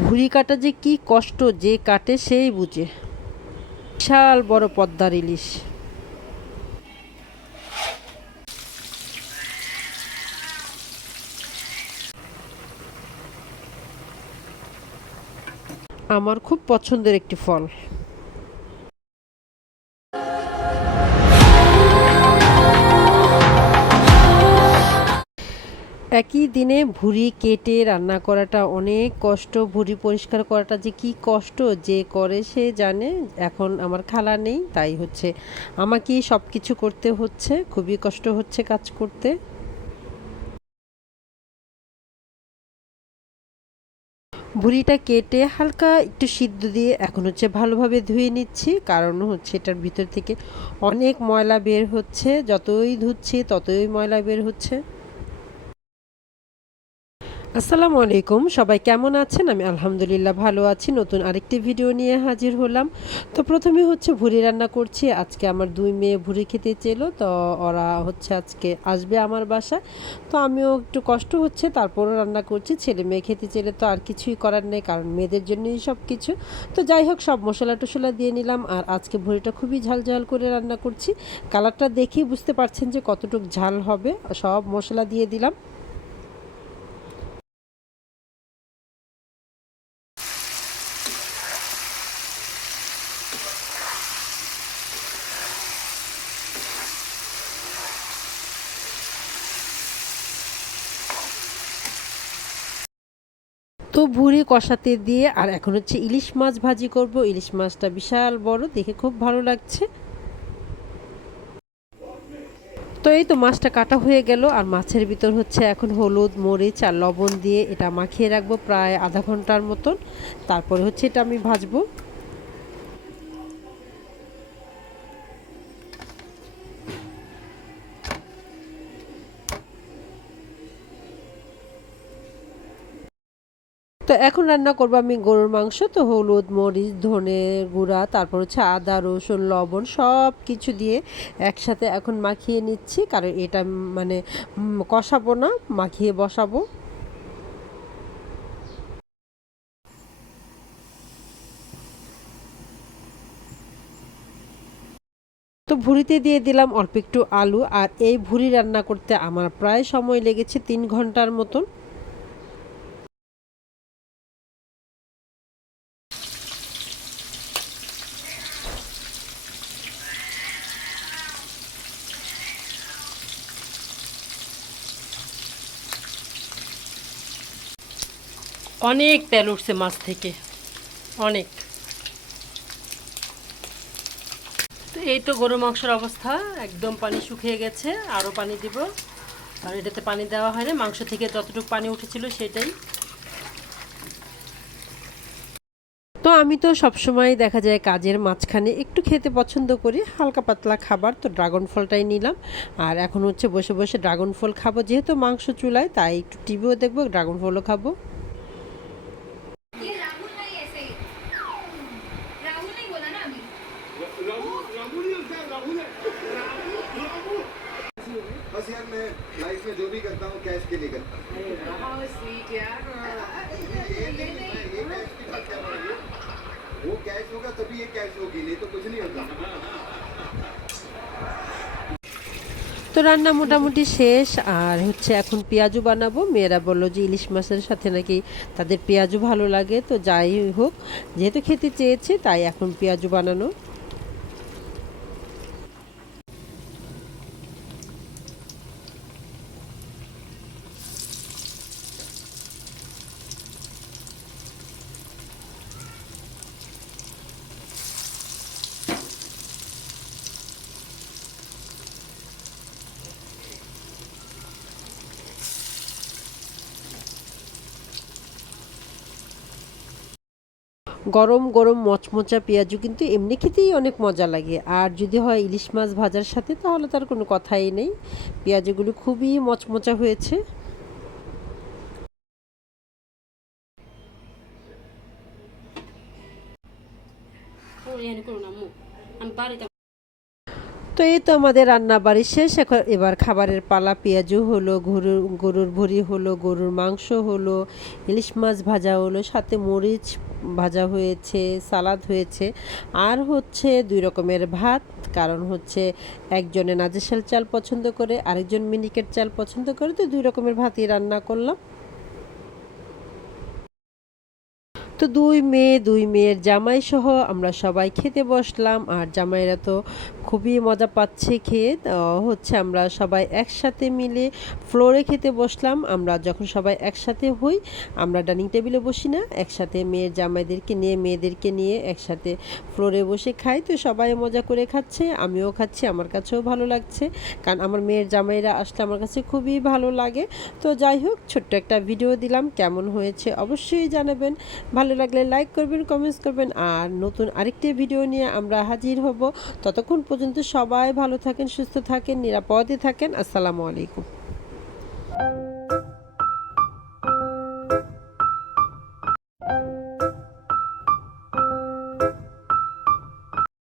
ভুঁড়ি কাটা যে কি কষ্ট, যে কাটে সেই বুঝে। বিশাল বড় পদ্মার ইলিশ। আমার খুব পছন্দের একটি ফল। একই দিনে ভুঁড়ি কেটে রান্না করাটা অনেক কষ্ট, ভুঁড়ি পরিষ্কার করাটা যে কি কষ্ট, যে করে সে জানে। এখন আমার খালা নেই, তাই হচ্ছে আমাকেই সব কিছু করতে হচ্ছে, খুবই কষ্ট হচ্ছে কাজ করতে। ভুঁড়িটা কেটে হালকা একটু সিদ্ধ দিয়ে এখন হচ্ছে ভালোভাবে ধুয়ে নিচ্ছি, কারণ হচ্ছে এটার ভিতর থেকে অনেক ময়লা বের হচ্ছে, যতই ধুচ্ছি ততই ময়লা বের হচ্ছে। আসসালামু আলাইকুম, সবাই কেমন আছেন? আমি আলহামদুলিল্লাহ ভালো আছি। নতুন আরেকটি ভিডিও নিয়ে হাজির হলাম। তো প্রথমে হচ্ছে ভুঁড়ি রান্না করছি। আজকে আমার দুই মেয়ে ভুঁড়ি খেতে চেলো, তো ওরা হচ্ছে আজকে আসবে আমার বাসায়। তো আমিও একটু কষ্ট হচ্ছে, তারপরও রান্না করছি। ছেলে মেয়ে খেতে চেলে তো আর কিছুই করার নেই, কারণ মেয়েদের জন্যই সব কিছু। তো যাই হোক, সব মশলা টশলা দিয়ে নিলাম। আর আজকে ভুঁড়িটা খুবই ঝাল ঝাল করে রান্না করছি। কালারটা দেখেই বুঝতে পারছেন যে কতটুকু ঝাল হবে। সব মশলা দিয়ে দিলাম। তো ভুঁড়ি কষাতে দিয়ে আর এখন হচ্ছে ইলিশ মাছ ভাজি করব। ইলিশ মাছটা বিশাল বড়, দেখে খুব ভালো লাগছে। তো এই তো মাছটা কাটা হয়ে গেল, আর মাছের ভিতর হচ্ছে এখন হলুদ মরিচ আর লবণ দিয়ে এটা মাখিয়ে রাখবো প্রায় আধা ঘন্টার মতন। তারপরে হচ্ছে এটা আমি ভাজবো। তো এখন রান্না করবো আমি গরুর মাংস। তো হলুদ মরিচ ধনে গুঁড়া, তারপর হচ্ছে আদা রসুন লবণ সব কিছু দিয়ে একসাথে এখন মাখিয়ে নিচ্ছি, কারণ এটা মানে কষাবো না, মাখিয়ে বসাবো। তো ভুঁড়িতে দিয়ে দিলাম অল্প একটু আলু, আর এই ভুঁড়ি রান্না করতে আমার প্রায় সময় লেগেছে 3 ঘন্টার মতন। অনেক তেল উঠছে মাছ থেকে, অনেক। তো এই তো গরু মাংসের অবস্থা, একদম পানি শুকিয়ে গেছে, আরও পানি দিব। আর এটাতে পানি দেওয়া হয়নি, মাংস থেকে যতটুকু পানি উঠেছিল সেটাই। তো আমি তো সবসময় দেখা যায় কাজের মাঝখানে একটু খেতে পছন্দ করি হালকা পাতলা খাবার, তো ড্রাগন ফলটাই নিলাম। আর এখন হচ্ছে বসে বসে ড্রাগন ফল খাবো, যেহেতু মাংস চুলায় তাই একটু টিভিও দেখবো, ড্রাগন ফলও খাবো। ये राहुल नहीं ऐसे ही राहुल नहीं बोला ना अभी राहुल राहुल ही होता है राहुल है राहुल बस यार मैं लाइफ में जो भी करता हूँ कैश के लिए करता हूँ हाउ स्वीट यार ये कैश की बात कर रहा हूँ वो कैश होगा तभी ये कैश होगी नहीं तो कुछ नहीं होता তো রান্না মোটামুটি শেষ, আর হচ্ছে এখন পেঁয়াজু বানাবো। মেয়েরা বললো যে ইলিশ মাছের সাথে নাকি তাদের পেঁয়াজু ভালো লাগে, তো যাই হোক, যেহেতু খেতে চেয়েছে তাই এখন পেঁয়াজু বানানো। গরম গরম মচমচা পেঁয়াজু কিন্তু এমনি খেতেই অনেক মজা লাগে, আর যদি হয় ইলিশ মাছ ভাজার সাথে তাহলে তার কোনো কথাই নেই। পেঁয়াজুগুলো খুবই মচমচা হয়েছে। তো এই তো আমাদের রান্না বাড়ি শেষ। এখন এবার খাবারের পালা। পেঁয়াজু হলো, গরুর ভুঁড়ি হলো, গরুর মাংস হলো, ইলিশ মাছ ভাজা হলো, সাথে মরিচ ভাজা হয়েছে, সালাদ হয়েছে, আর হচ্ছে 2 রকমের ভাত। কারণ হচ্ছে একজনে নাজেশাল চাল পছন্দ করে, আরেকজন মিনিকেট চাল পছন্দ করে, তো 2 রকমের ভাতই রান্না করলাম। তো দুই মেয়ের জামাই সহ আমরা সবাই খেতে বসলাম, আর জামাইরা তো খুবই মজা পাচ্ছে খেয়ে। হচ্ছে আমরা সবাই একসাথে মিলে ফ্লোরে খেতে বসলাম। আমরা যখন সবাই একসাথে হই, আমরা ডাইনিং টেবিলে বসি না, একসাথে মেয়ের জামাইদেরকে নিয়ে মেয়েদেরকে নিয়ে একসাথে ফ্লোরে বসে খাই। তো সবাই মজা করে খাচ্ছে, আমিও খাচ্ছি, আমার কাছেও ভালো লাগছে, কারণ আমার মেয়ের জামাইরা আসলে আমার কাছে খুবই ভালো লাগে। তো যাই হোক, ছোট্ট একটা ভিডিও দিলাম, কেমন হয়েছে অবশ্যই জানাবেন। ভালো লাগলে লাইক করবেন, কমেন্টস করবেন, আর নতুন আরেকটি ভিডিও নিয়ে আমরা হাজির হব। ততক্ষণ পর্যন্ত সবাই ভালো থাকেন, সুস্থ থাকেন, নিরাপদে থাকেন। আসসালামু আলাইকুম।